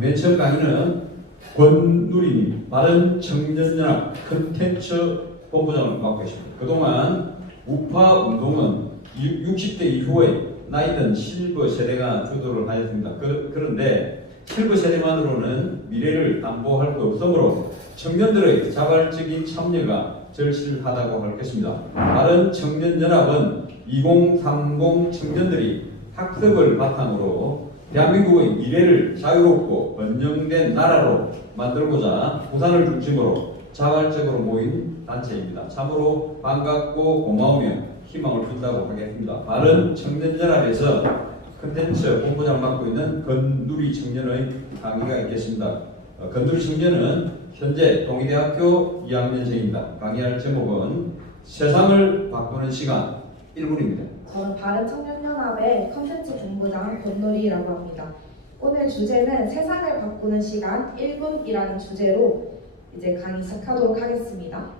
맨 처음 강의는 권누림 바른청년연합 컨텐츠 본부장을 맡고 있습니다. 그동안 우파 운동은 60대 이후에 나이든 실버 세대가 주도를 하였습니다. 그런데 실버 세대만으로는 미래를 담보할 수 없으므로 청년들의 자발적인 참여가 절실하다고 할 것입니다. 바른청년연합은 2030 청년들이 학습을 바탕으로 대한민국의 미래를 자유롭고 번영된 나라로 만들고자 부산을 중심으로 자발적으로 모인 단체입니다. 참으로 반갑고 고마우며 희망을 준다고 하겠습니다. 바른청년연합에서 컨텐츠 본부장을 맡고 있는 건누리 청년의 강의가 있겠습니다. 건누리 청년은 현재 동의대학교 2학년생입니다. 강의할 제목은 세상을 바꾸는 시간 1분입니다. 저는 바른청년연합의 컨텐츠 본부장 권놀이라고 합니다. 오늘 주제는 세상을 바꾸는 시간 1분이라는 주제로 이제 강의 시작하도록 하겠습니다.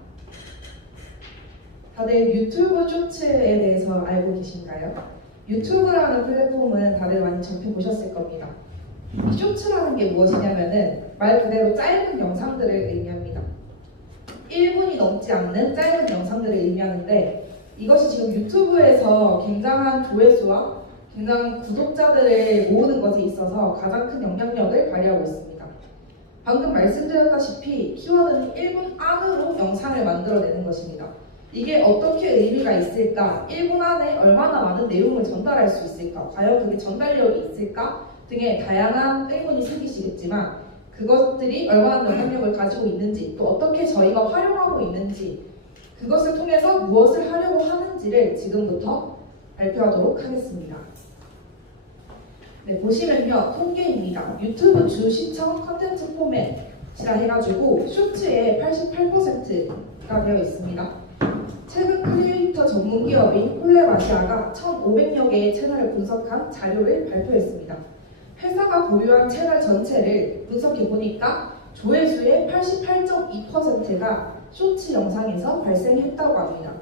다들 유튜브 쇼츠에 대해서 알고 계신가요? 유튜브라는 플랫폼은 다들 많이 접해보셨을 겁니다. 이 쇼츠라는 게 무엇이냐면은 말 그대로 짧은 영상들을 의미합니다. 1분이 넘지 않는 짧은 영상들을 의미하는데 이것이 지금 유튜브에서 굉장한 조회수와 굉장한 구독자들을 모으는 것에 있어서 가장 큰 영향력을 발휘하고 있습니다. 방금 말씀드렸다시피 키워드는 1분 안으로 영상을 만들어내는 것입니다. 이게 어떻게 의미가 있을까? 1분 안에 얼마나 많은 내용을 전달할 수 있을까? 과연 그게 전달력이 있을까? 등의 다양한 의문이 생기시겠지만 그것들이 얼마나 영향력을 가지고 있는지 또 어떻게 저희가 활용하고 있는지 그것을 통해서 무엇을 하려고 하는지를 지금부터 발표하도록 하겠습니다. 네, 보시면요. 통계입니다. 유튜브 주 시청 컨텐츠 포맷이라 해가지고 쇼츠의 88%가 되어 있습니다. 최근 크리에이터 전문 기업인 콜랩아시아가 1,500여 개의 채널을 분석한 자료를 발표했습니다. 회사가 보유한 채널 전체를 분석해보니까 조회수의 88.2%가 쇼츠 영상에서 발생했다고 합니다.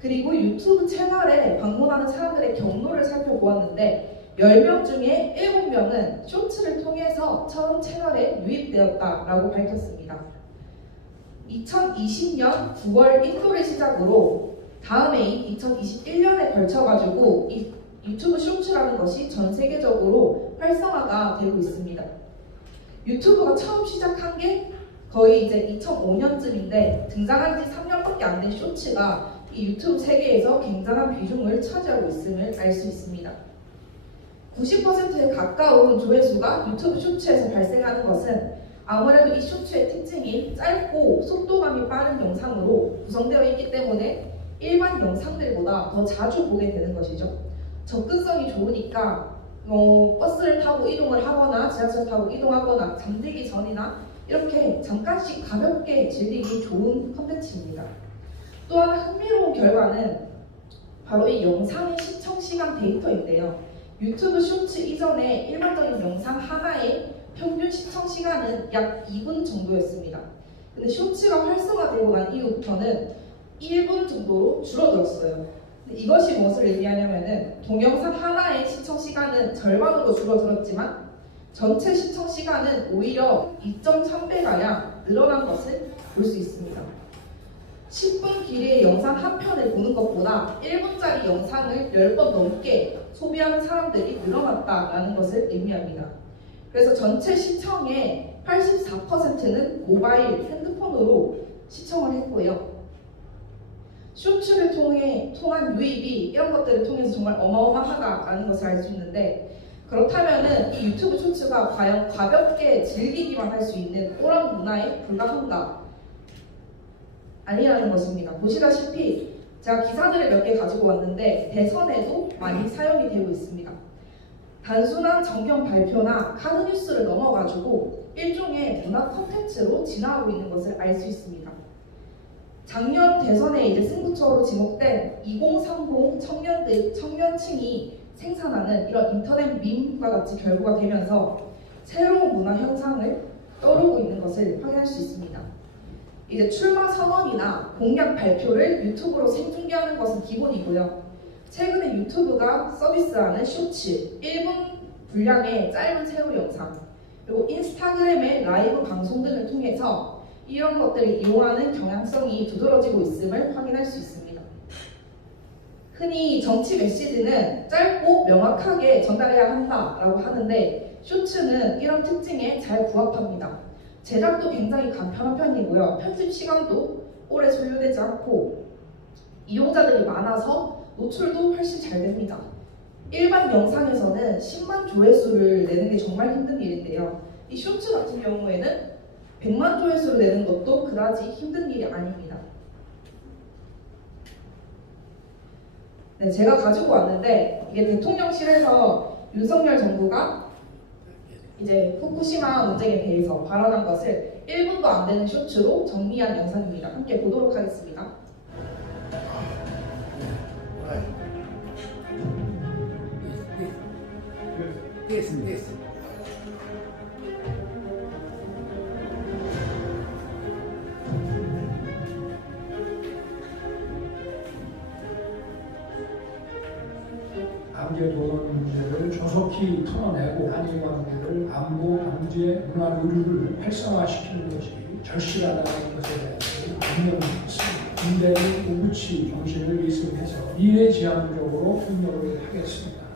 그리고 유튜브 채널에 방문하는 사람들의 경로를 살펴보았는데 10명 중에 7명은 쇼츠를 통해서 처음 채널에 유입되었다라고 밝혔습니다. 2020년 9월 인도를 시작으로 다음 해인 2021년에 걸쳐가지고 이 유튜브 쇼츠라는 것이 전 세계적으로 활성화가 되고 있습니다. 유튜브가 처음 시작한 게 거의 이제 2005년쯤인데 등장한 지 3년밖에 안 된 쇼츠가 이 유튜브 세계에서 굉장한 비중을 차지하고 있음을 알 수 있습니다. 90%에 가까운 조회수가 유튜브 쇼츠에서 발생하는 것은 아무래도 이 쇼츠의 특징이 짧고 속도감이 빠른 영상으로 구성되어 있기 때문에 일반 영상들보다 더 자주 보게 되는 것이죠. 접근성이 좋으니까 버스를 타고 이동을 하거나 지하철 타고 이동하거나 잠들기 전이나 이렇게 잠깐씩 가볍게 즐기기 좋은 컨텐츠입니다. 또 하나 흥미로운 결과는 바로 이 영상의 시청시간 데이터인데요. 유튜브 쇼츠 이전에 일반적인 영상 하나의 평균 시청시간은 약 2분 정도였습니다. 근데 쇼츠가 활성화되고 난 이후부터는 1분 정도로 줄어들었어요. 이것이 무엇을 의미하냐면은 동영상 하나의 시청시간은 절반으로 줄어들었지만 전체 시청시간은 오히려 2.3배가량 늘어난 것을 볼 수 있습니다. 10분 길이의 영상 한 편을 보는 것보다 1분짜리 영상을 10번 넘게 소비하는 사람들이 늘어났다는 것을 의미합니다. 그래서 전체 시청의 84%는 모바일, 핸드폰으로 시청을 했고요. 쇼츠를 통한 유입이 이런 것들을 통해서 정말 어마어마하다라는 것을 알 수 있는데 그렇다면은 이 유튜브 쇼츠가 과연 가볍게 즐기기만 할 수 있는 또한 문화에 불과한가? 아니라는 것입니다. 보시다시피 제가 기사들을 몇 개 가지고 왔는데 대선에도 많이 사용이 되고 있습니다. 단순한 정경 발표나 카드 뉴스를 넘어가지고 일종의 문화 콘텐츠로 진화하고 있는 것을 알 수 있습니다. 작년 대선에 이제 승부처로 지목된 2030 청년층이 생산하는 이런 인터넷 밈과 같이 결부가 되면서 새로운 문화 현상을 떠오르고 있는 것을 확인할 수 있습니다. 이제 출마 선언이나 공약 발표를 유튜브로 생중계하는 것은 기본이고요. 최근에 유튜브가 서비스하는 쇼츠, 1분 분량의 짧은 세로 영상, 그리고 인스타그램의 라이브 방송 등을 통해서 이런 것들을 이용하는 경향성이 두드러지고 있음을 확인할 수 있습니다. 흔히 정치 메시지는 짧고 명확하게 전달해야 한다라고 하는데 쇼츠는 이런 특징에 잘 부합합니다. 제작도 굉장히 간편한 편이고요. 편집 시간도 오래 소요되지 않고 이용자들이 많아서 노출도 훨씬 잘 됩니다. 일반 영상에서는 10만 조회수를 내는 게 정말 힘든 일인데요. 이 쇼츠 같은 경우에는 100만 조회수를 내는 것도 그다지 힘든 일이 아닙니다. 네, 제가 가지고 왔는데 이게 대통령실에서 윤석열 정부가 이제 후쿠시마 문제에 대해서 발언한 것을 1분도 안 되는 쇼츠로 정리한 영상입니다. 함께 보도록 하겠습니다. Yes. 강제 도론 문제를 조속히 풀어내고 한일 관계를 안보, 경제, 문화, 의료를 활성화시키는 것이 절실하다는 것에 대해서 분명히 있습니다. 군대의 우부치 정신을 이습해서 미래지향적으로 협력을 하겠습니다.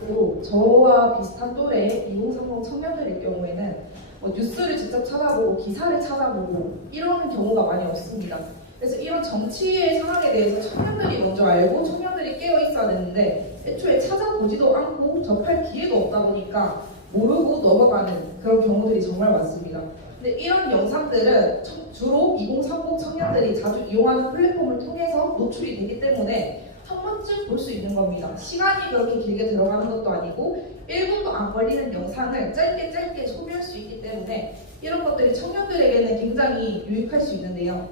그리고 저와 비슷한 또래 2030 청년들의 경우에는 뉴스를 직접 찾아보고 기사를 찾아보고 이런 경우가 많이 없습니다. 그래서 이런 정치의 상황에 대해서 청년들이 먼저 알고 청년들이 깨어 있어야 되는데 애초에 찾아보지도 않고 접할 기회도 없다 보니까 모르고 넘어가는 그런 경우들이 정말 많습니다. 근데 이런 영상들은 주로 2030 청년들이 자주 이용하는 플랫폼을 통해서 노출이 되기 때문에 한 번쯤 볼 수 있는 겁니다. 시간이 그렇게 길게 들어가는 것도 아니고 1분도 안 걸리는 영상을 짧게 소비할 수 있기 때문에 이런 것들이 청년들에게는 굉장히 유익할 수 있는데요.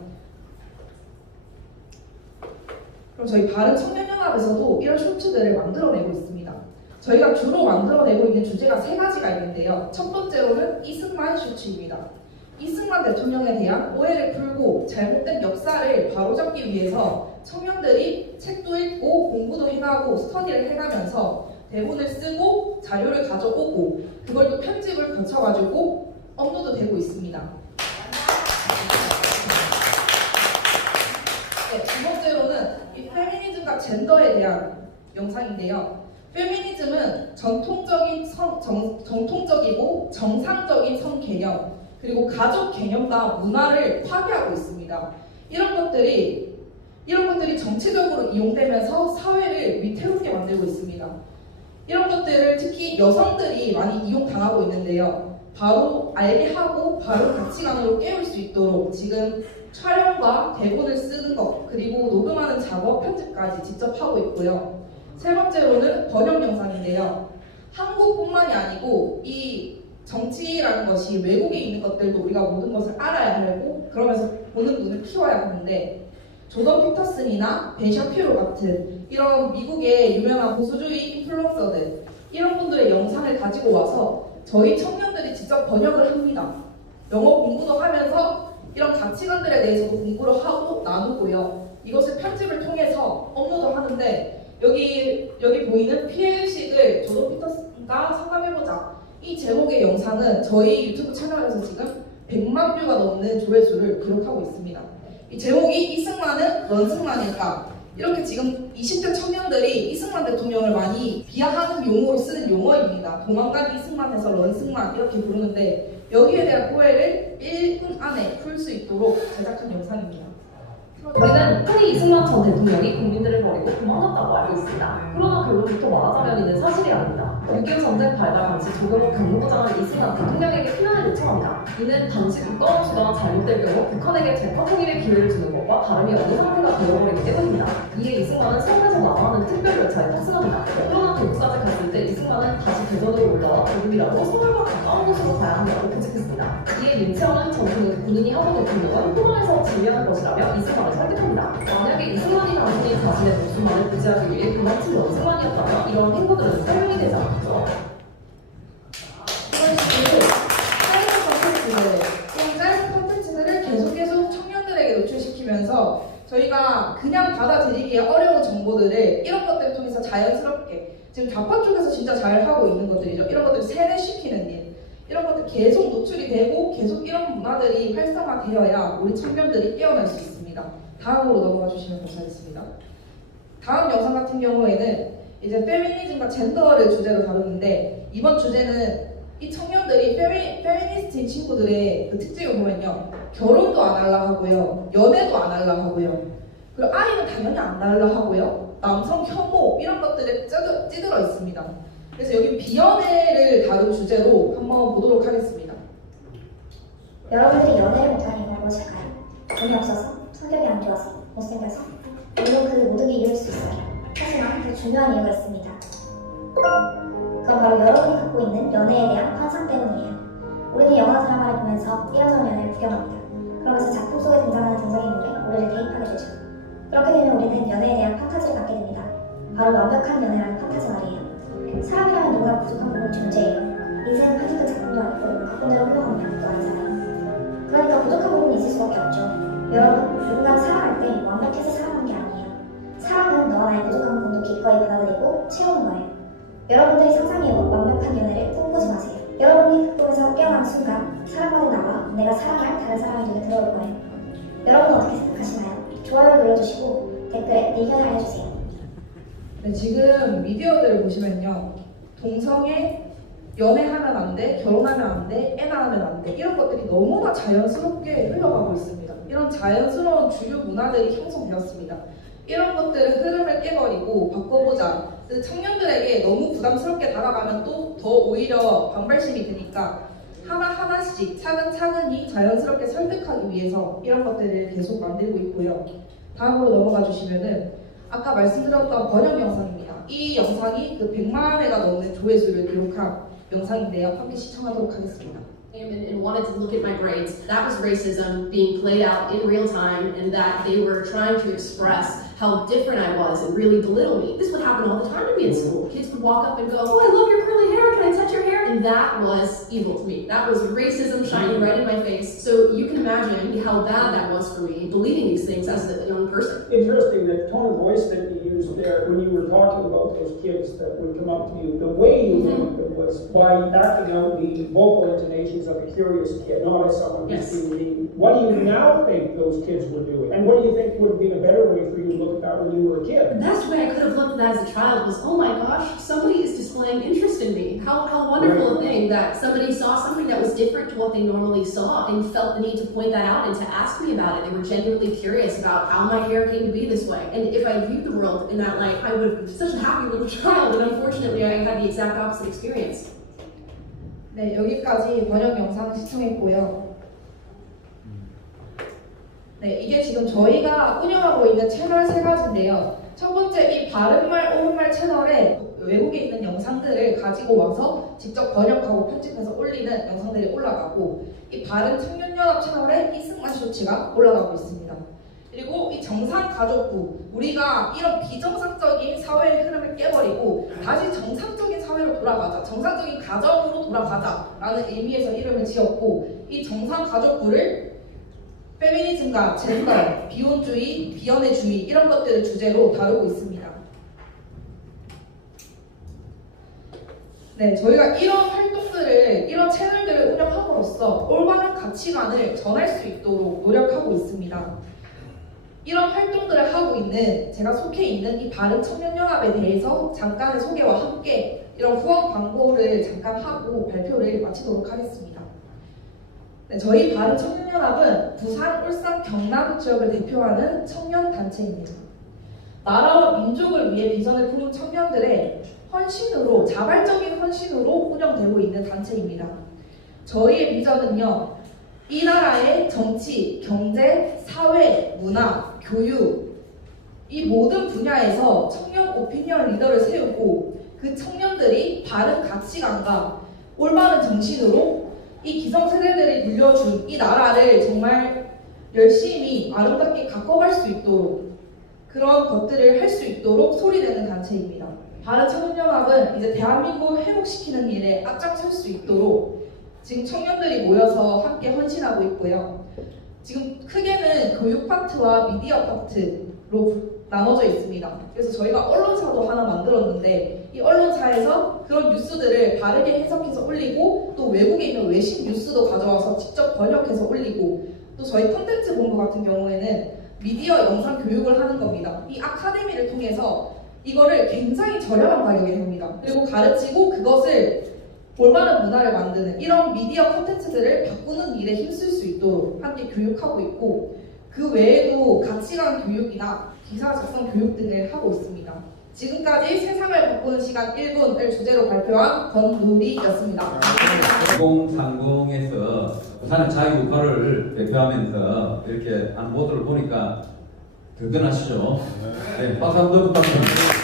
그럼 저희 바른청년연합에서도 이런 쇼츠들을 만들어내고 있습니다. 저희가 주로 만들어내고 있는 주제가 3가지가 있는데요. 첫 번째로는 이승만 쇼츠입니다. 이승만 대통령에 대한 오해를 풀고 잘못된 역사를 바로잡기 위해서 청년들이 책도 읽고 공부도 해가고 스터디를 해가면서 대본을 쓰고 자료를 가져오고 그걸 또 편집을 거쳐가지고 업로드되고 있습니다. 네, 두 번째로는 이 페미니즘과 젠더에 대한 영상인데요. 페미니즘은 전통적이고 정상적인 성 개념 그리고 가족 개념과 문화를 파괴하고 있습니다. 이런 것들이 정치적으로 이용되면서 사회를 위태롭게 만들고 있습니다. 이런 것들을 특히 여성들이 많이 이용당하고 있는데요. 바로 알게 하고 바로 가치관으로 깨울 수 있도록 지금 촬영과 대본을 쓰는 것 그리고 녹음하는 작업, 편집까지 직접 하고 있고요. 세 번째로는 번역 영상인데요. 한국뿐만이 아니고 이 정치라는 것이 외국에 있는 것들도 우리가 모든 것을 알아야 하고 그러면서 보는 눈을 키워야 하는데 조던 피터슨이나 벤 샤피로 같은 이런 미국의 유명한 보수주의 인플루언서들 이런 분들의 영상을 가지고 와서 저희 청년들이 직접 번역을 합니다. 영어 공부도 하면서 이런 가치관들에 대해서도 공부를 하고 나누고요. 이것을 편집을 통해서 업로드하는데 여기 보이는 피해의식을 조던 피터슨과 상담해보자 이 제목의 영상은 저희 유튜브 채널에서 지금 100만 뷰가 넘는 조회수를 기록하고 있습니다. 이 제목이 이승만은 런승만일까? 이렇게 지금 20대 청년들이 이승만 대통령을 많이 비하하는 용어로 쓰는 용어입니다. 도망간 이승만에서 런승만 이렇게 부르는데 여기에 대한 오해를 1분 안에 풀 수 있도록 제작한 영상입니다. 우리는 흔히 이승만 전 대통령이 국민들을 버리고 도망갔다고 알고 있습니다. 그러나 결론부터 말하자면 이는 사실이 아닙니다. 6.25 전쟁 발발 당시 조경호 경무부장은 이승만 대통령에게 피난을 요청합니다. 이는 당시 국가원 수가 잘못될 경우 북한에게 재판통일의 기회를 주는 것과 다름이 없는 상태가 되어버리기 때문입니다. 이에 이승만은 서울에서 나가는 특별열차에 탑승합니다. 그러나 대구까지 갔을 때 이승만은 다시 대전으로 올라와 조금이라도 서울과 가까운 곳으로 가야 한다고 고집했습니다. 이에 윤치아는 전 군인이 하고 대통령은 포항에서 진료할 것이라며 이승만을 설득합니다. 만약에 이승만이 당신이 자신의 목숨만을 부지하기 위해 도망친 런승만이었다면 이런 행보들은 설명이 되지 않겠죠. 이런 식으로 짧은 컨텐츠들을 계속 청년들에게 노출시키면서 저희가 그냥 받아들이기에 어려운 정보들을 이런 것들을 통해서 자연스럽게 지금 좌파 쪽에서 진짜 잘 하고 있는 것들이죠. 이런 것들을 세뇌시키는 일, 이런 것들 계속 노출이 되고 계속 이런 문화들이 활성화되어야 우리 청년들이 깨어날 수 있습니다. 다음으로 넘어가 주시면 감사하겠습니다. 다음 영상 같은 경우에는 이제 페미니즘과 젠더를 주제로 다루는데, 이번 주제는 이 청년들이 페미니스트인 친구들의 그 특징을 보면요, 결혼도 안 하려 하고요, 연애도 안 하려 하고요, 그리고 아이는 당연히 안 낳으려 하고요, 남성 혐오 이런 것들에 찌들어 있습니다. 그래서 여기 비연애를 다룬 주제로 한번 보도록 하겠습니다. 여러분들이 연애를 못하는 이유가 무엇일까요? 돈이 없어서? 성격이 안 좋아서? 못생겨서? 물론 그 모든 게 이유일 수 있어요. 하지만 더 중요한 이유가 있습니다. 그건 바로 여러분이 갖고 있는 연애에 대한 환상 때문이에요. 우리는 영화 드라마를 보면서 이런저런 연애를 구경합니다. 그러면서 작품 속에 등장하는 등장인물에 우리를 대입하게 되죠. 그렇게 되면 우리는 연애에 대한 판타지를 갖게 됩니다. 바로 완벽한 연애라는 판타지 말이에요. 사람이라면 누구나 부족한 부분이 존재해요. 인생은 편집된 작품도 아니고 각본대로 흘러가는 작품도 아니잖아요. 그러니까 부족한 부분이 있을 수밖에 없죠. 여러분, 누군가를 사랑할 때 완벽해서 사랑하는 게 아니에요. 사랑은 너와 나의 부족한 부분도 기꺼이 받아들이고 채우는 거예요. 여러분들이 상상해온 완벽한 연애를 꿈꾸지 마세요. 여러분이 극복에서 깨어나는 순간 사랑받는 나와 내가 사랑할 다른 사람이 눈에 들어올 거예요. 여러분은 어떻게 생각하시나요? 좋아요를 눌러주시고 댓글에 의견을 알려주세요. 네, 지금 미디어들을 보시면요, 동성애, 연애하면 안 돼, 결혼하면 안 돼, 애 낳으면 안 돼, 이런 것들이 너무나 자연스럽게 흘러가고 있습니다. 이런 자연스러운 주류 문화들이 형성되었습니다. 이런 것들은 흐름을 깨버리고 바꿔보자. 청년들에게 너무 부담스럽게 다가가면 또 더 오히려 반발심이 드니까 하나하나씩 차근차근히 자연스럽게 설득하기 위해서 이런 것들을 계속 만들고 있고요. 다음으로 넘어가 주시면은 아까 말씀드렸던 번역 영상입니다. 이 영상이 그 100만 회가 넘는 조회수를 기록한 영상인데요. 함께 시청하도록 하겠습니다. And wanted to look at my grades. That was racism being played out in real time, and that they were trying to express how different I was and really belittle me. This would happen all the time to me in school. Kids would walk up and go, "Oh, I love your curly hair. Can I touch your hair?" And that was evil to me. That was racism shining right in my face. So you can imagine how bad that was for me, believing these things as a young person. Interesting, that tone of voice that you used there when you were talking about those kids that would come up to you, the way you mimicked them was by acting out the vocal intonations of a curious kid, not as someone who's Yes. being mean. What do you now think those kids were doing? And what do you think would have been a better way for you to look at that when you were a kid? The best way I could have looked at that as a child was, oh my gosh, somebody is displaying interest in me. How wonderful a thing that somebody saw something that was different to what they normally saw and felt the need to point that out and to ask me about it. They were genuinely curious about how my hair came to be this way. And if I viewed the world in that light, I would have been such a happy little child, and unfortunately I had the exact opposite experience. 네, 여기까지 번역 영상 시청했고요. 네, 이게 지금 저희가 운영하고 있는 채널 3가지인데요. 첫 번째, 이 바른말, 옳은말 채널에 외국에 있는 영상들을 가지고 와서 직접 번역하고 편집해서 올리는 영상들이 올라가고, 이 바른 청년연합 채널에 이승만 쇼츠가 올라가고 있습니다. 그리고 이 정상가족부, 우리가 이런 비정상적인 사회의 흐름을 깨버리고 다시 정상적인 사회로 돌아가자, 정상적인 가정으로 돌아가자 라는 의미에서 이름을 지었고, 이 정상가족부를 페미니즘과 젠더, 비혼주의, 비연애주의 이런 것들을 주제로 다루고 있습니다. 네, 저희가 이런 활동들을, 이런 채널들을 운영함으로써 올바른 가치관을 전할 수 있도록 노력하고 있습니다. 이런 활동들을 하고 있는, 제가 속해 있는 이 바른 청년연합에 대해서 잠깐의 소개와 함께 이런 후원 광고를 잠깐 하고 발표를 마치도록 하겠습니다. 네, 저희 바른 청년연합은 부산, 울산, 경남 지역을 대표하는 청년단체입니다. 나라와 민족을 위해 비전을 품은 청년들의 헌신으로, 자발적인 헌신으로 운영되고 있는 단체입니다. 저희의 비전은요, 이 나라의 정치, 경제, 사회, 문화, 교육, 이 모든 분야에서 청년 오피니언 리더를 세우고 그 청년들이 바른 가치관과 올바른 정신으로 이 기성세대들이 물려준 이 나라를 정말 열심히 아름답게 가꿔갈 수 있도록, 그런 것들을 할 수 있도록 소리내는 단체입니다. 바른 청년연합은 이제 대한민국을 회복시키는 일에 앞장설 수 있도록 지금 청년들이 모여서 함께 헌신하고 있고요. 지금 크게는 교육 파트와 미디어 파트로 나눠져 있습니다. 그래서 저희가 언론사도 하나 만들었는데 이 언론사에서 그런 뉴스들을 바르게 해석해서 올리고 또 외국에 있는 외신 뉴스도 가져와서 직접 번역해서 올리고 또 저희 콘텐츠 본부 같은 경우에는 미디어 영상 교육을 하는 겁니다. 이 아카데미를 통해서 이거를 굉장히 저렴한 가격에 합니다. 그리고 가르치고 그것을 올바른 문화를 만드는 이런 미디어 콘텐츠들을 바꾸는 일에 힘쓸 수 있도록 함께 교육하고 있고 그 외에도 가치관 교육이나 기사 작성 교육 등을 하고 있습니다. 지금까지 세상을 바꾸는 시간 1분을 주제로 발표한 권누리였습니다. 2030에서 부산의 자유우파를 대표하면서 이렇게 한 모드를 보니까 든든하시죠? 네, 박수 한번 부탁드립니다.